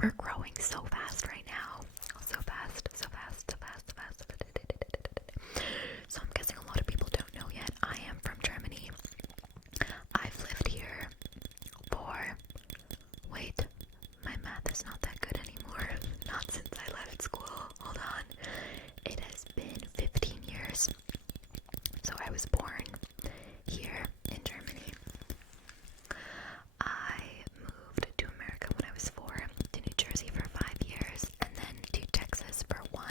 We're growing so fast right now. So fast, so fast, so fast, so fast. So I'm guessing a lot of people don't know yet. I am from Germany. I've lived here for, wait, my math is not that good anymore. Not since I left school. Hold on. It has been 15 years. So I was born here in Germany. I moved to America when I was 4, to New Jersey for 5 years, and then to Texas for 1.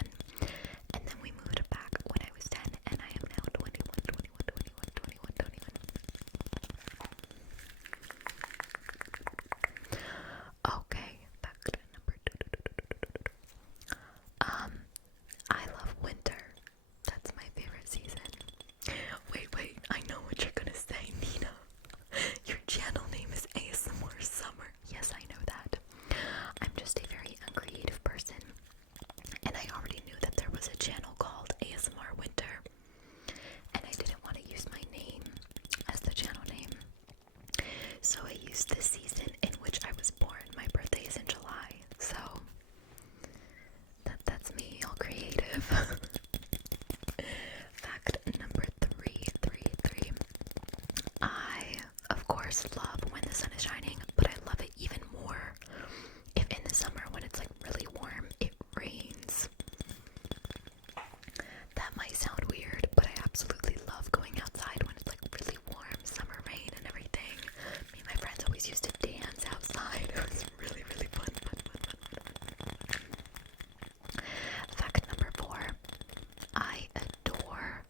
And then we moved back when I was 10, and I am now 21. Okay, back to number 2. I love winter. That's my favorite season. Wait, I know what you're gonna say, Nina. Your channel name is ASMR Summer. Yes, I know that. I'm just a very uncreative person, and I already knew that there was a channel called ASMR Winter, and I didn't want to use my name as the channel name, so I used the season in which I was born. My birthday is in July, so that's me, all creative. Fact number 3. I, of course, love when the sun is shining, but I love it even more if in the summer when it's like really warm, it rains. That might sound weird, but I absolutely love going outside when it's like really warm, summer rain and everything. Me and my friends always used to dance outside. It was really, really fun. Fact number 4. I adore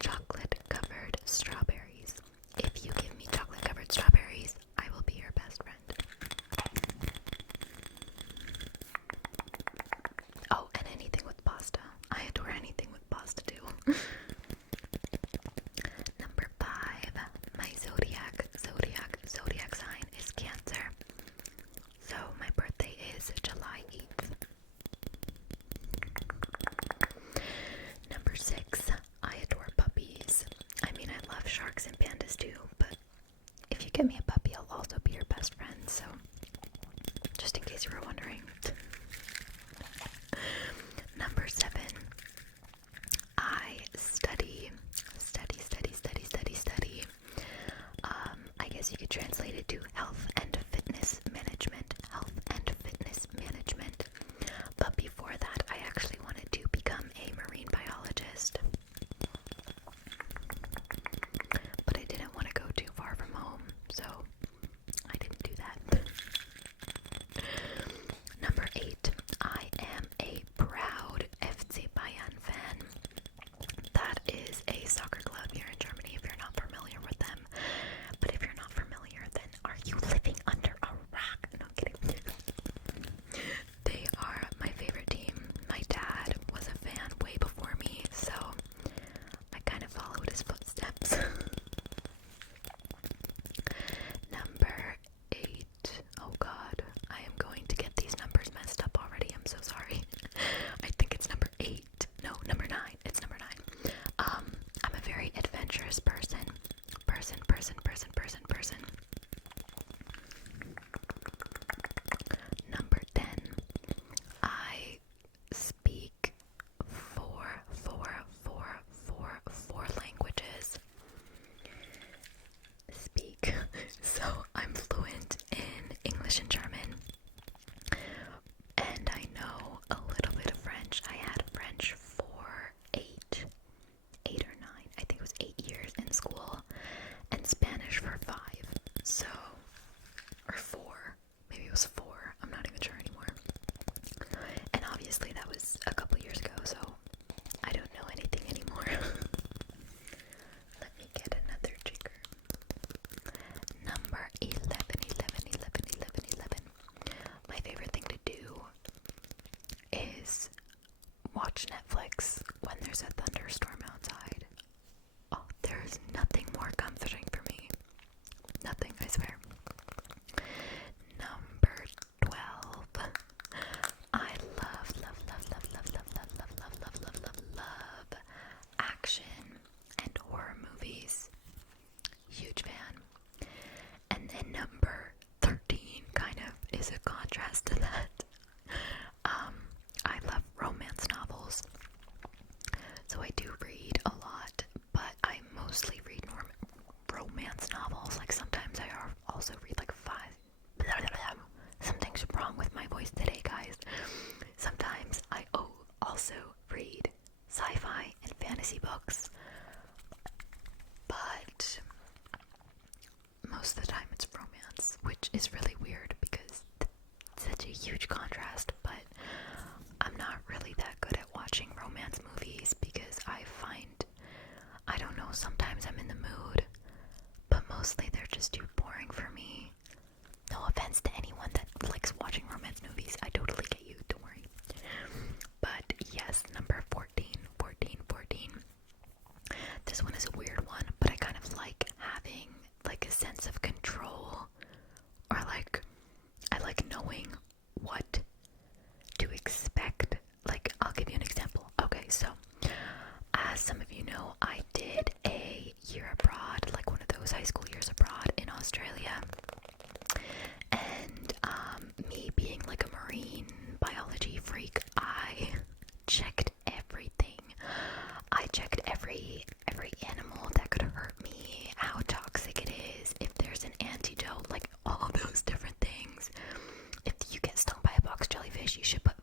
chocolate-covered strawberries. If you give me chocolate-covered strawberries, I will be your best friend. Oh, and anything with pasta. I adore anything with pasta too. Number 5. My zodiac sign is Cancer. So my birthday is July 8th. Number 6. I adore puppies. I mean, I love sharks and pandas too, but if you get me a puppy, I'll also be your best friend, so just in case you were wondering. Number 7. I study. I guess you could translate it to health and fitness management. But before that, I actually wanted to become a marine biologist. But I didn't want to go too far from home, so I didn't do that. Number 8. I am a proud FC Bayern fan. That is a soccer club here in Germany, if you're not familiar with them. But if you're not familiar, then are you living under a rock? No, I'm kidding. They are my favorite team. My dad was a fan way before me, so I kind of followed his footsteps. Number 8. Oh god, I am going to get these numbers messed up already. I'm so sorry. I think it's number 8. No, number 9. It's number 9. I'm a very adventurous person. Number 10. I speak four languages. So I'm fluent in English and German, and I know a little bit of French. I had French for 8 or 9, I think it was 8 years in school, and Spanish for 5, so, or 4, maybe it was 4, I'm not even sure anymore. And obviously that was a couple years ago, so I don't know anything anymore. Let me get another trigger. Number 11. My favorite thing to do is watch Netflix when there's a thunderstorm outside. Oh, there's nothing more comforting for me. Nothing, I swear. Number 12. I love action and horror movies. Huge fan. And then number 13 kind of is a contrast to that.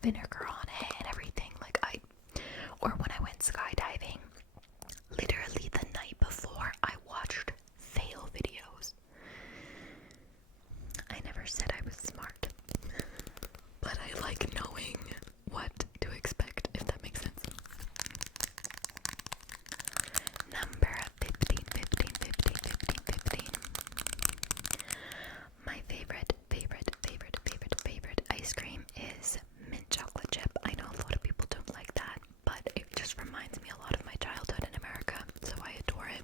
vinegar on it and everything. Like or when I went skydiving, literally the night before, I watched fail videos. I never said I was smart, but I like knowing what to expect, if that makes sense. Number 15. My favorite ice cream is mint chocolate chip. I know a lot of people don't like that, but it just reminds me a lot of my childhood in America, so I adore it.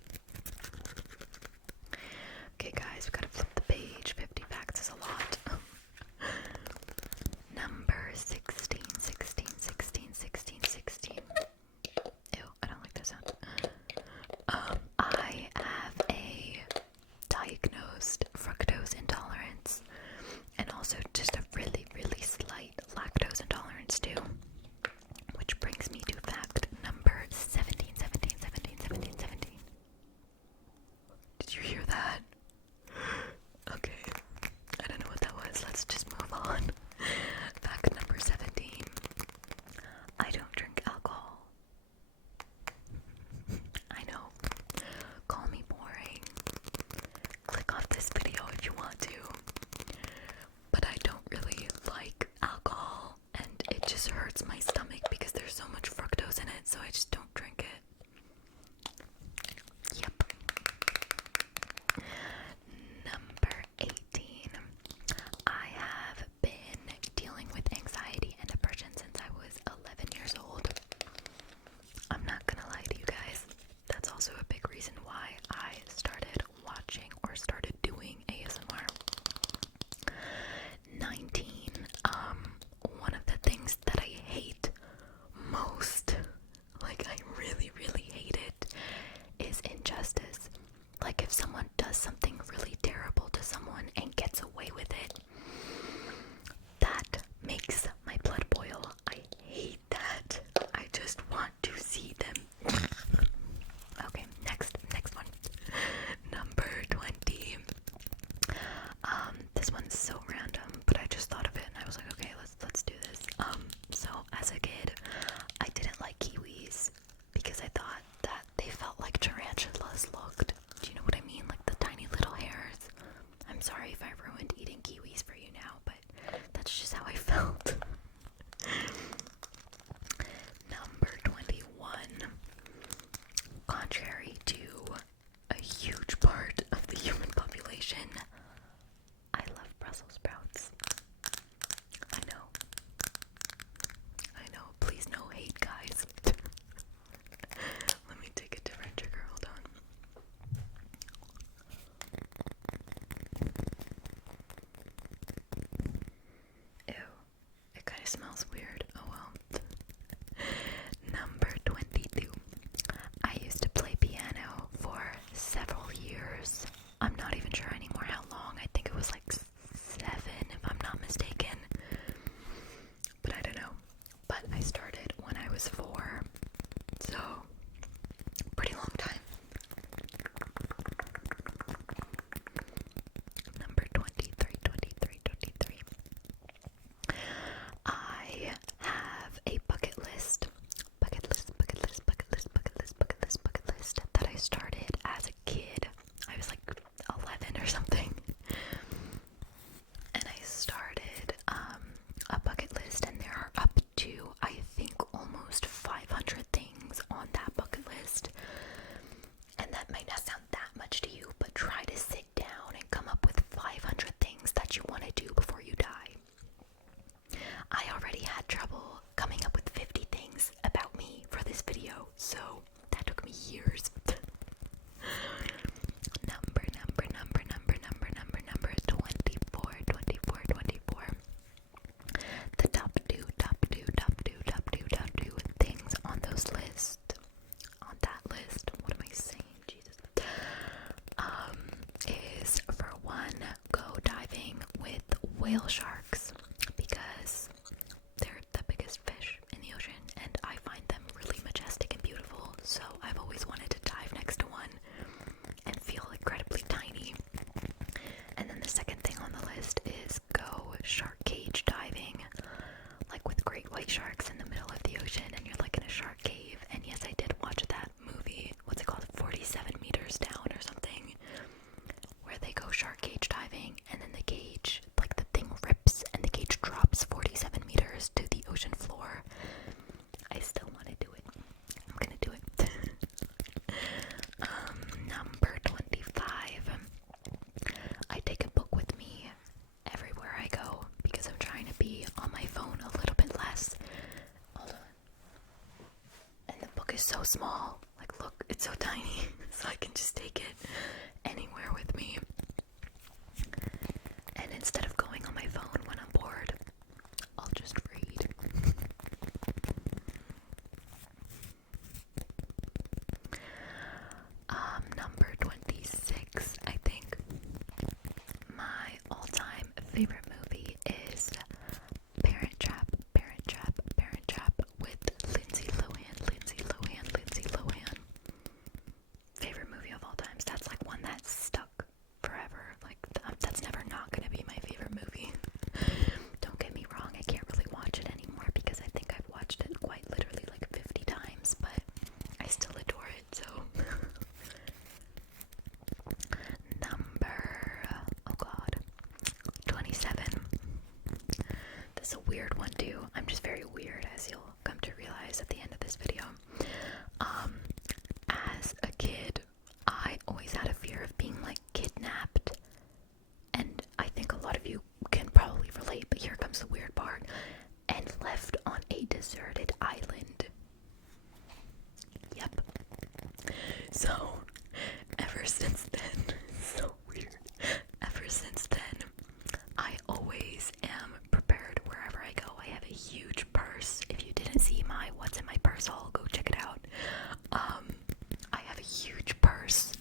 Okay guys, we gotta flip the page. 50 facts is a lot. Number 16. Ew, I don't like that sound. I have a diagnosed fructose intolerance and also just a really slight lactose intolerance too. Which brings me to fact number 17. Did you hear that? Okay, I don't know what that was. Let's just move on. Fact number 17. I don't drink alcohol. I know. Call me boring. Click off this video if you want to. But I don't really like alcohol, and it just hurts my stomach because there's so much fructose in it, so I just don't drink it. Yep. Number 18. I have been dealing with anxiety and depression since I was 11 years old. I'm not gonna lie to you guys. That's also a big reason why I started watching or started doing ASMR. 19. One of the things that I hate most, like I really hate it, is injustice. Like if someone does something really terrible to someone and gets away with it, that makes my blood boil. I hate that. I just want to see them. Okay, next one. Number 20. This one's so random, but I just thought of it and I was like, okay, let's do this. So as a kid, I didn't like kiwis because I thought that they felt like tarantulas looked. Do you know what I mean? Like the tiny little hairs. I'm sorry if I ruined eating kiwis for you now, but that's just how I felt. Number 21. Contrary to a huge part of the human population, I love Brussels sprouts. I know. Please no hate, guys. Let me take a different trigger. Hold on. Ew. just so small. Like, look, it's so tiny, so I can just take it anywhere with me. And instead of going on my phone when I'm bored, I'll just read. Number 26, I think my all-time favorite movie is Parent Trap with Lindsay Lohan. Favorite movie of all times. That's like one that's stuck forever. Like, that's never not gonna be my favorite movie. Don't get me wrong, I can't really watch it anymore because I think I've watched it quite literally like 50 times, but I still adore it, so. Number, 27. This is a weird one too. I'm just very weird, as you'll come to realize at the end of this video. As a kid, I always had a fear of being like kidnapped, and I think a lot of you can probably relate, but here comes the weird part, and left on a deserted island. Yep. So, ever since then, so weird, ever since then, I always am prepared wherever I go. I have a huge purse. If you didn't see my What's in My Purse haul, go check it out. I have a huge purse,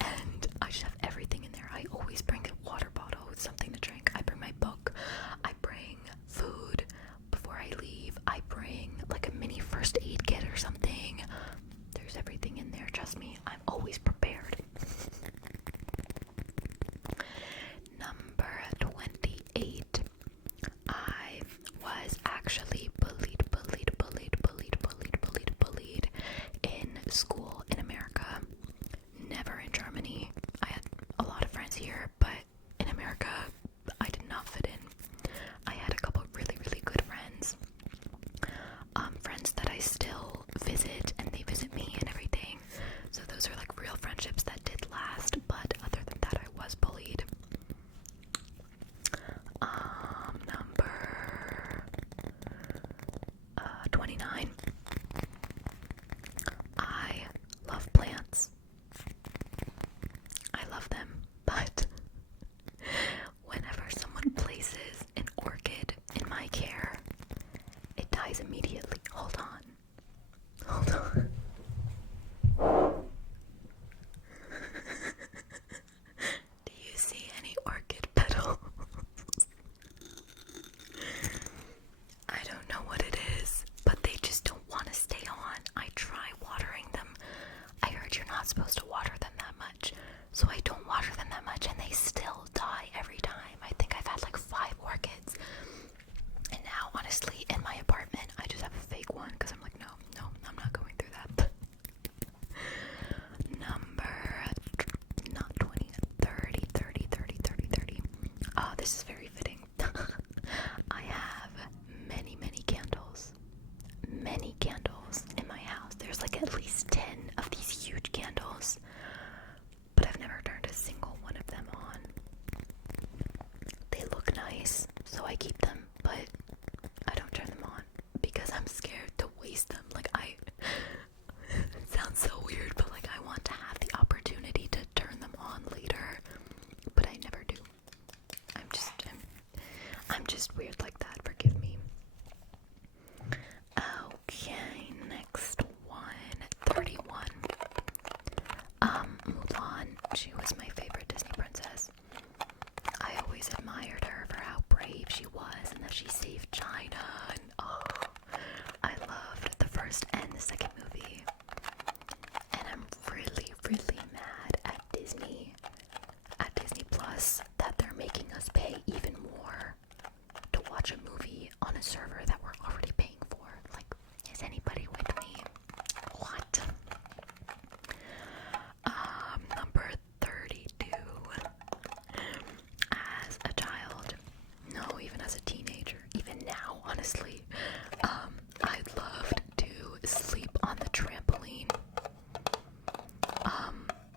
and I just have everything in there. I always bring a water bottle with something to drink. I bring my book. I bring food before I leave. I bring like a mini first aid kit or something. There's everything in there. Trust me, I'm always prepared. Number 28. I was actually bullied in school in America. Never in Germany. I had a lot of friends here, but in America, I did not fit in. I had a couple really, really good friends. Friends that I still visit, and they visit me and everything. So those are like real friendships that did last, but other than that, I was bullied. Number 29. I love plants. I love them, but whenever someone places an orchid in my care, it dies immediately. Hold on. Do you see any orchid petals? I don't know what it is, but they just don't want to stay on. I try watering them. I heard you're not supposed to water them that much, so I don't water them that much, and they still die every time. I think I've had like 5 orchids, and now honestly in my apartment I just have a fake one because I'm like, no, I'm not going through that. Number not 20, 30. Oh, this is very fitting. I have many candles in my house. There's like at least 10 of these huge candles, but I've never turned a single one of them on. They look nice, so I keep them, but I don't turn them on because I'm scared to waste them. Like, it sounds so weird, but like I want to have the opportunity to turn them on later, but I never do. I'm just weird like that, forgive me. Okay, next one, 31. Mulan, she was my favorite Disney princess. I always admired her for how brave she was and that she saved China, and I loved the first and the second movie. And I'm really, really mad at Disney Plus, that they're making us pay even more to watch a movie on a server that we're already paying for. Like, is anybody with me? What? Number 32. As a child, no, even as a teenager, even now, honestly, I loved to sleep on the trampoline.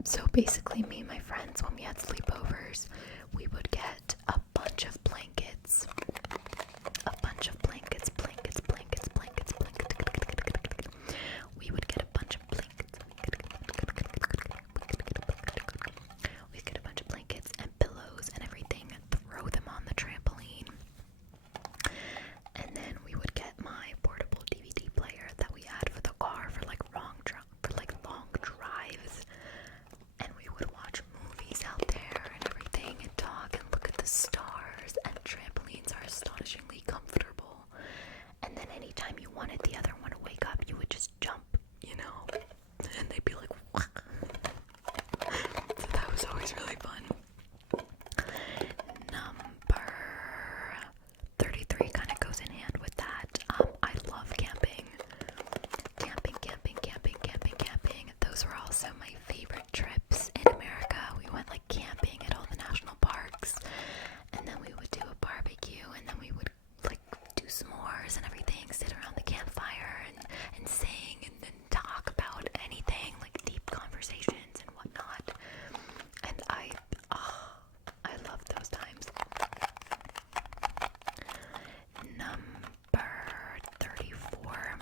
So basically, me and my friends, when we had sleepovers, we would get a bunch of blankets, astonishingly comfortable. And then anytime you wanted the other one to wake up, you would just jump, you know, and they'd be like, what? So that was always really fun. Number 33 kind of goes in hand with that. I love camping. Camping. Those were also my favorite trips in America. We went like camping at all the national parks, and then we would do a barbecue, and then we would like do s'mores and everything, sit around the campfire and sing and talk about anything, like deep conversations and whatnot. And I love those times. Number 34.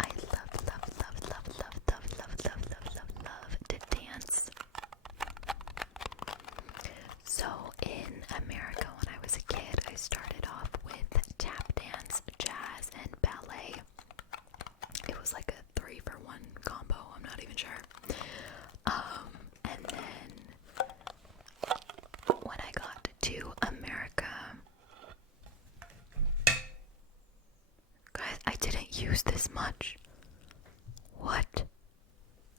I love to dance. So in America, when I was a kid, I started off with tap dance, jazz, and ballet. It was like a 3-for-1 combo, I'm not even sure. And then when I got to America, guys, I didn't use this much. What?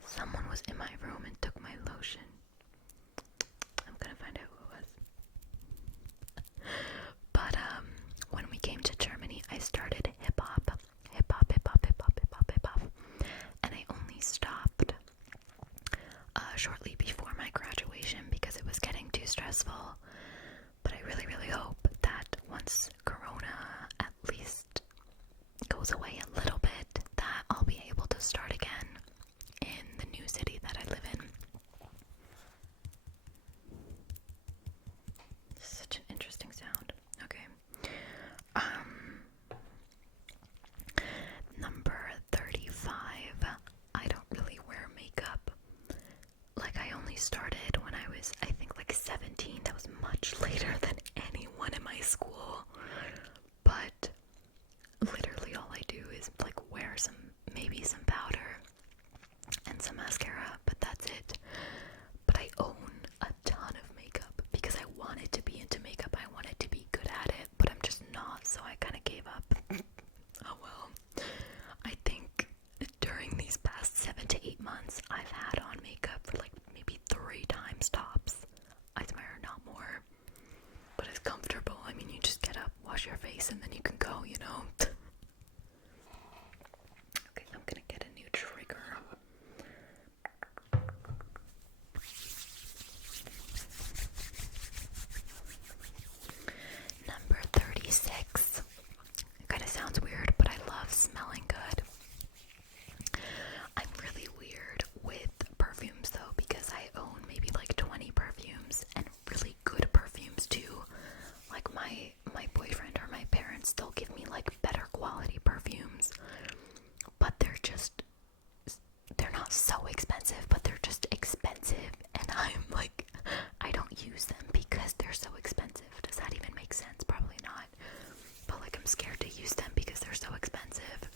Someone was in my room and took my lotion. I'm gonna find out who it was. But when we came to Germany, I started hip hop, and I only stopped shortly before my graduation because it was getting too stressful. But I really, really hope that once Corona at least goes away a little bit, that I'll be able to start again in the new city that I live in. Such an interesting sound. Okay. Number 35. I don't really wear makeup. Like, I only started when I was, I think, like 17. That was much later than anyone in my school. But literally all I do is like wear maybe some powder and some mascara, but that's it. But I own a ton of makeup because I wanted to be into makeup. I wanted to be good at it, but I'm just not, so I kind of gave up. Oh well. I think during these past 7 to 8 months, I've had on makeup for like maybe 3 times tops. I swear, not more. But it's comfortable. I mean, you just get up, wash your face, and then you can go, you know? Okay, I'm gonna get a new trigger. Number 36. It kind of sounds weird, but I love smelling good. I'm really weird with perfumes though, because I own maybe like 20 perfumes, and really good perfumes too. Like my boyfriend or my parents, they'll give me like better quality perfumes, but they're not so expensive, but they're just expensive, and I'm like, I don't use them because they're so expensive. Does that even make sense? Probably not. But like, I'm scared to use them because they're so expensive,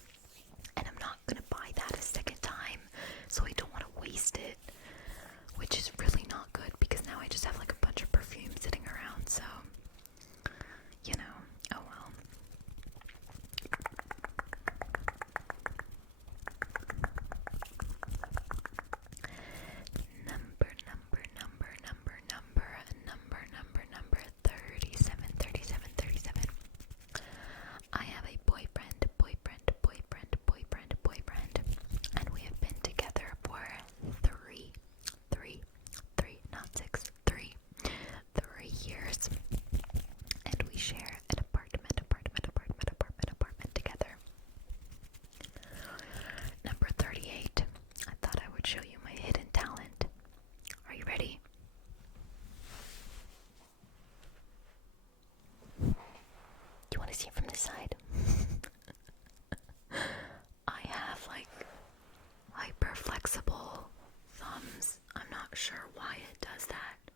and I'm not gonna buy that a second time, so I don't want to waste it, which is really not good because now I just have like a bunch of perfume sitting around, so you know, oh well. Number 37. I have a boyfriend, and we have been together for 3, not 6, 3 years, and we share an apartment together. Number 38. I thought I would show you my hidden talent. Are you ready? Do you want to see it from this side? I have like hyper flexible thumbs. I'm not sure why it does that.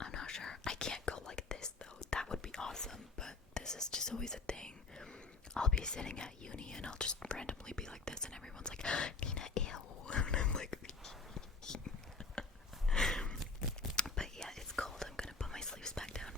I'm not sure. I can't go like this though. That would be awesome, but this is just always a thing. I'll be sitting at uni and I'll just randomly be like this, and everyone's like, Nina, ew. And I'm like, but yeah, it's cold. I'm gonna put my sleeves back down.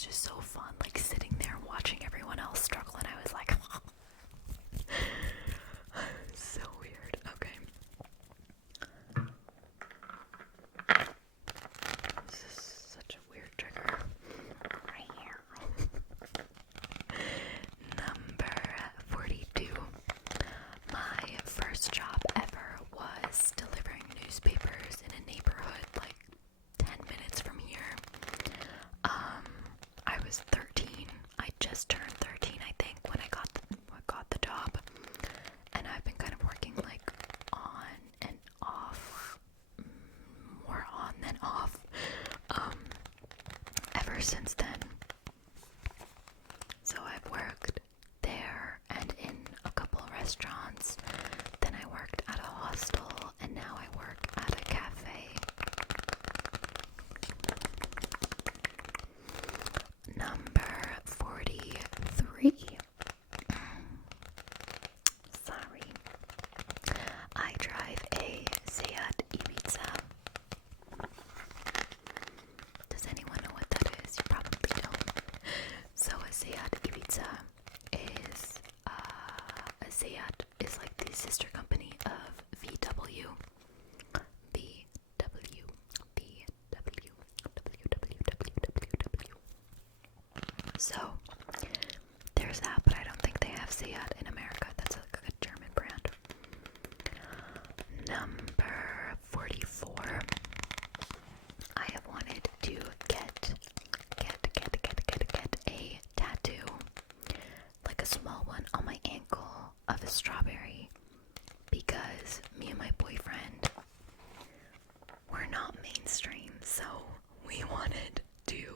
was just so fun, like sitting there watching everyone else struggle, and I was like, so weird. Okay. This is such a weird trigger. Right here. Number 42. My first job ever was delivering newspapers in a neighborhood like 10 minutes from here. I was 13. I just turned 13, I think, when I got the job. And I've been kind of working like on and off, more on than off, ever since then. So I've worked there and in a couple of restaurants. Then I worked at a hostel, and now I work at a cafe. Number 43. Sorry. I drive a Seat Ibiza. Does anyone know what that is? You probably don't. So a Seat Ibiza is, a Seat is like the sister company of VW. So there's that, but I don't think they have Seat in America. That's like a German brand. Number 44. I have wanted to get a tattoo, like a small one on my ankle of a strawberry, because me and my boyfriend were not mainstream, so we wanted to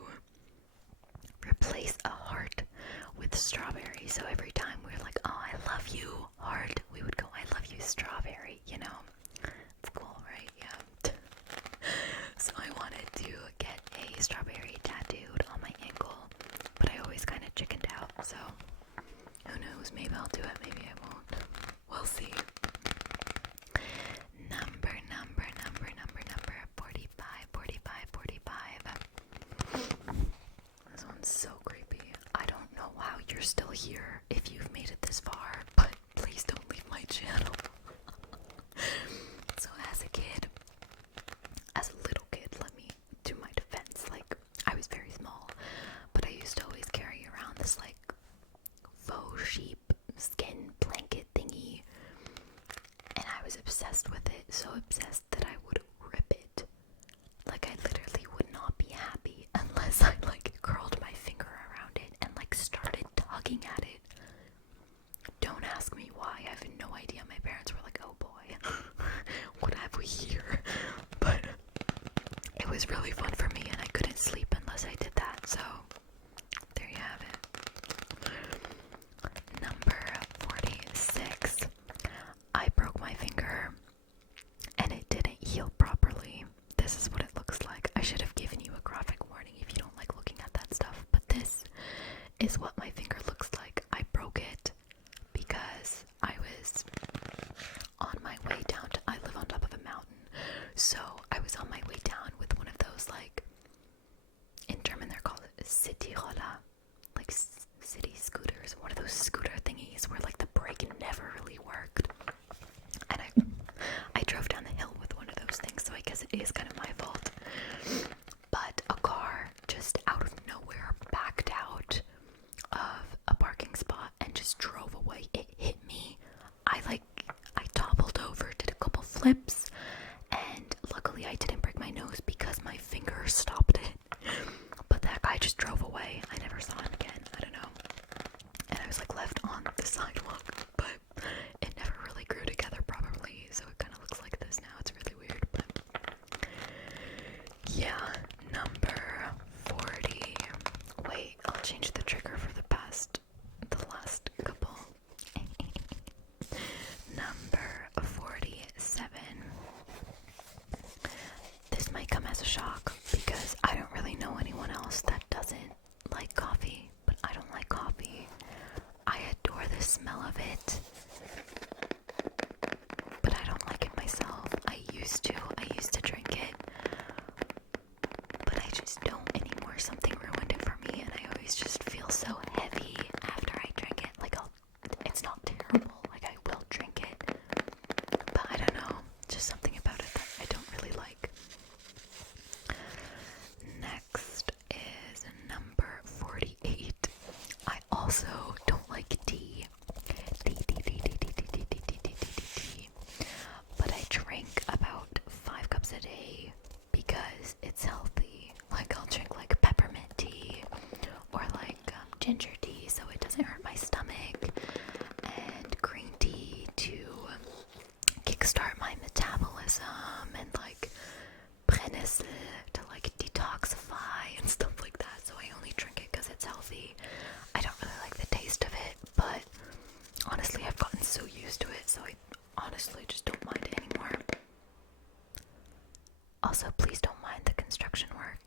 replace a heart with strawberry. So every time we were like, oh, I love you, heart, we would go, I love you, strawberry, you know? It's cool, right? Yeah. So I wanted to get a strawberry tattooed on my ankle, but I always kind of chickened out, so who knows, maybe I'll do it, maybe I won't. We'll see. Number 45. This one's so creepy. I don't know how you're still here if you've made it this far, but please don't leave my channel. So as a little kid, let me do my defense, like, I was very small, but I used to always carry around this like faux sheep skin blanket thingy, and I was obsessed with it, so obsessed that I would rip it. Like, I literally would not be happy unless I like curled my finger around it and like started tugging at it. Don't ask me why, I have no idea. My parents were like, oh boy, what have we here? But it was really fun for me, and I couldn't sleep unless I did that, so there you have it. Number 46. I broke my finger and it didn't heal properly. This is what it looks like. I should have given you a graphic warning if you don't like looking at that stuff, but this is what my finger looks like. I broke it because I was on my way down to, I live on top of a mountain, so I was on my way down with one of those, like, in German they're called Cityroller, like city scooters, one of those scooter thingies where like the brake never really worked, and I drove down the hill with one of those things, so I guess it is kind of my fault. But a car just out of nowhere backed out of a parking spot and just drove away. It hit me. I toppled over, did a couple flips, and luckily I didn't break my nose because my finger stopped it. But that guy just drove away. I never saw him again. I don't know. And I was like left on the sidewalk, but it never really grew together properly, so it kind of looks like this now. It's really weird, but yeah. Number 40. Wait, I'll change the trigger for the last couple. Number 47. so heavy after I drink it. Like, it's not terrible. Like, I will drink it, but I don't know, just something about it that I don't really like. Next is number 48. I also don't like tea. Tea. But I drink about 5 cups a day because it's healthy. Like, I'll drink like peppermint tea or like ginger tea so it doesn't hurt my stomach, and green tea to kickstart my metabolism, and like brennesle to like detoxify and stuff like that. So I only drink it because it's healthy. I don't really like the taste of it, but honestly I've gotten so used to it, so I honestly just don't mind it anymore. Also, please don't mind the construction work.